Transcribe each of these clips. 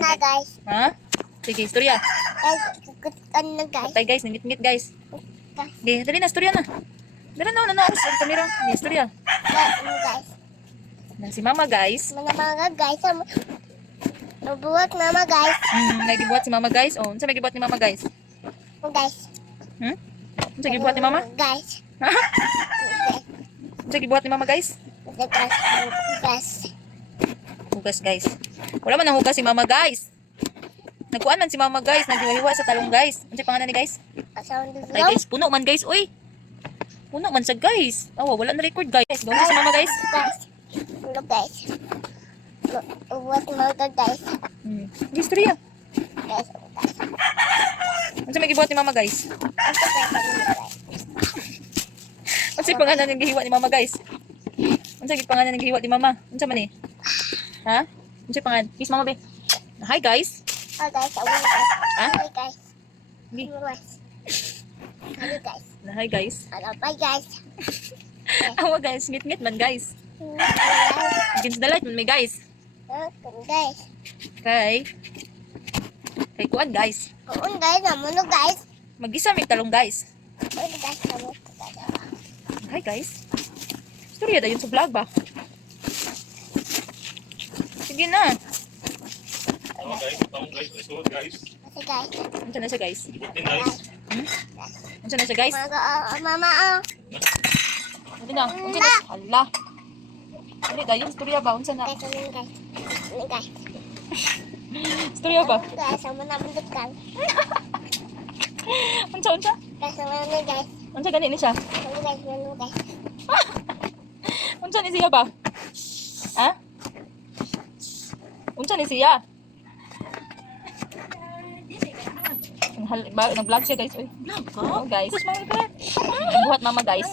na guys. Ha? Sige, istorya. Guys, ano na guys. Patay guys, nangit-ngit guys. Guys, Sige, dali na, istorya na. Dali na, nanaos ang kamera. Sige, istorya. ano guys. Si mama guys. Mga guys. Mabuhat mama guys. Nagibuhat si mama guys. Oh, unsa may gibuhat ni mama guys? Guys. Unsa gibuhat ni mama? Guys. Ha? Unsa gibuhat ni mama guys? Guys. Hugas guys. Wala man nang hugas si mama guys. Nagkuan man si mama guys, naghiwa sa talong guys. Unsa pangalan ni guys? Asawan Ay dito. guys, puno man guys. Uy. Puno man sa guys. Awa, wala na record guys. Gawin si mama guys. Guys. Ano guys. Mabuhat mga guys. Istorya. Guys. Unsa may gibuhat ni mama guys? Ano guys. Unsa pangalan ng gihiwa ni mama guys? Unsa pangalan ng gihiwa ni mama? Unsa man ni? Ha? Unsa pangalan? Kiss mama be. Hi guys. Oh guys, awan guys. Ha? Hi guys. Gi. Hello guys. Hi guys. Hello bye guys. Awa guys, ngit-ngit man guys. Against the light man may guys. Guys. Kay kuan guys. Kuon guys, amuno guys. Mag-isa may talong guys. Kuon guys, amuno guys. Hi guys. Storya dayon sa vlog ba? Sige na. Kasi guys. Unsa na siya guys? Unsa na siya guys? Mama Hindi na. Unsa na siya? Hala. Dali dayon storya ba? Unsa na? Guys, ano guys. Ano guys. Storya ba? Guys, amo na mundukan. Unsa? Guys, ano guys. Unsa gani ni siya? Ano guys, ano guys. Unsa ni siya ba? Ha? Unsa ni siya? Nag-vlog siya guys. Uy. Oh, guys. Buhat mama guys.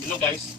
Hello guys.